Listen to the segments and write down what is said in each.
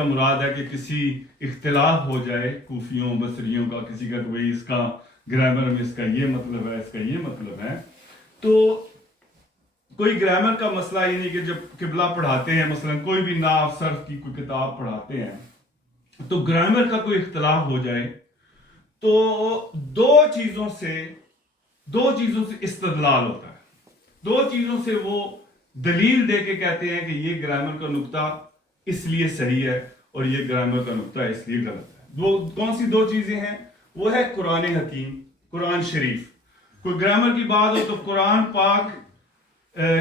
کا مراد ہے کہ کسی اختلاف ہو جائے کوفیوں بصریوں کا، کسی کا کہ بھئی اس کا گرامر میں اس کا یہ مطلب ہے، اس کا یہ مطلب ہے، تو کوئی گرامر کا مسئلہ یہ نہیں کہ جب قبلہ پڑھاتے ہیں، مثلا کوئی بھی نحو صرف کی کوئی کتاب پڑھاتے ہیں تو گرامر کا کوئی اختلاف ہو جائے تو دو چیزوں سے استدلال ہوتا ہے، دو چیزوں سے وہ دلیل دے کے کہتے ہیں کہ یہ گرامر کا نقطہ اس لیے صحیح ہے اور یہ گرامر کا نقطہ اس لیے غلط ہے۔ وہ کون سی دو چیزیں ہیں؟ وہ ہے قرآن حکیم، قرآن شریف۔ کوئی گرامر کی بات ہو تو قرآن پاک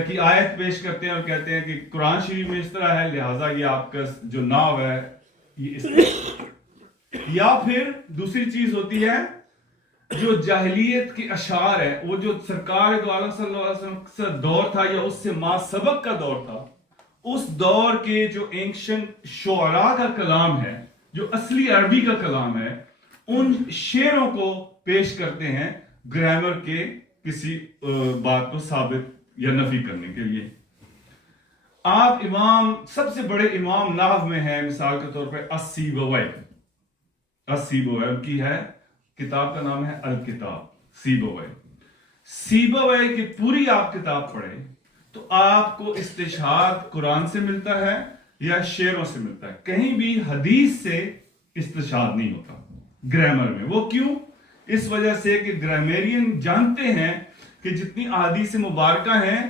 کی آیت پیش کرتے ہیں اور کہتے ہیں کہ قرآن شریف میں اس طرح ہے، لہٰذا یہ آپ کا جو نحو ہے یہ اس طرح۔ یا پھر دوسری چیز ہوتی ہے جو جاہلیت کے اشعار ہے، وہ جو سرکار دو عالم صلی اللہ علیہ وسلم کا دور تھا یا اس سے ما سبق کا دور تھا، اس دور کے جو اینشنٹ شعراء کا کلام ہے، جو اصلی عربی کا کلام ہے، ان شعروں کو پیش کرتے ہیں گرامر کے کسی بات کو ثابت یا نفی کرنے کے لیے۔ آپ امام، سب سے بڑے امام نحو میں ہیں مثال کے طور پہ السیبوی، ان کی ہے کتاب کا نام ہے الکتاب، سیبوی کی پوری آپ کتاب پڑھیں تو آپ کو استشہاد قرآن سے ملتا ہے یا شعروں سے ملتا ہے، کہیں بھی حدیث سے استشہاد نہیں ہوتا گرامر میں۔ وہ کیوں؟ اس وجہ سے کہ گرامیرین جانتے ہیں کہ جتنی احادیث مبارکہ ہیں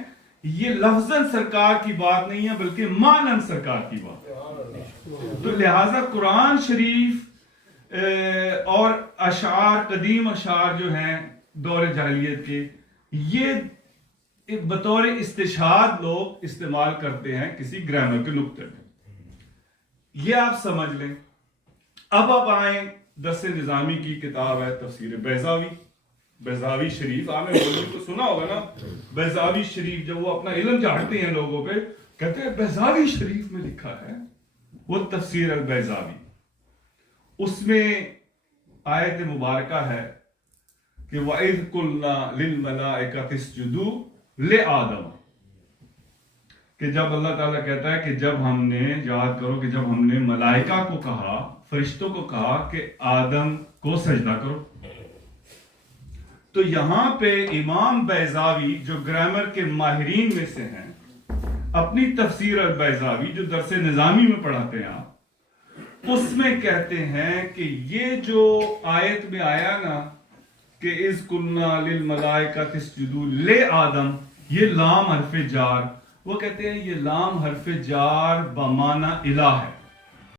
یہ لفظاً سرکار کی بات نہیں ہے بلکہ معناً سرکار کی بات ہے، تو لہٰذا قرآن شریف اور اشعار، قدیم اشعار جو ہیں دور جاہلیت کے، یہ بطور استشہاد لوگ استعمال کرتے ہیں کسی گرامر کے نقطے میں۔ یہ آپ سمجھ لیں۔ اب آپ آئیں، درس نظامی کی کتاب ہے تفسیر بیضاوی شریف، آپ نے مولوی کو سنا ہوگا نا، بیضاوی شریف، جب وہ اپنا علم چاڑتے ہیں لوگوں پہ کہتے ہیں بیضاوی شریف میں لکھا ہے، وہ تفسیر البیضاوی، اس میں آیت مبارکہ ہے کہ وَإِذْ قُلْنَا لِلْمَلَائِكَةِ اسْجُدُوا لِآدَمَ، کہ جب اللہ تعالیٰ کہتا ہے کہ جب ہم نے، یاد کرو کہ جب ہم نے ملائکہ کو کہا، فرشتوں کو کہا کہ آدم کو سجدہ کرو، تو یہاں پہ امام بیضاوی جو گرامر کے ماہرین میں سے ہیں، اپنی تفسیر البیضاوی جو درس نظامی میں پڑھاتے ہیں آپ، اس میں کہتے ہیں کہ یہ جو آیت میں آیا نا کہ اذ قلنا للملائکۃ اسجدوا لآدم، یہ لام حرف جار، وہ کہتے ہیں یہ لام حرف جار بمعنی الہ ہے،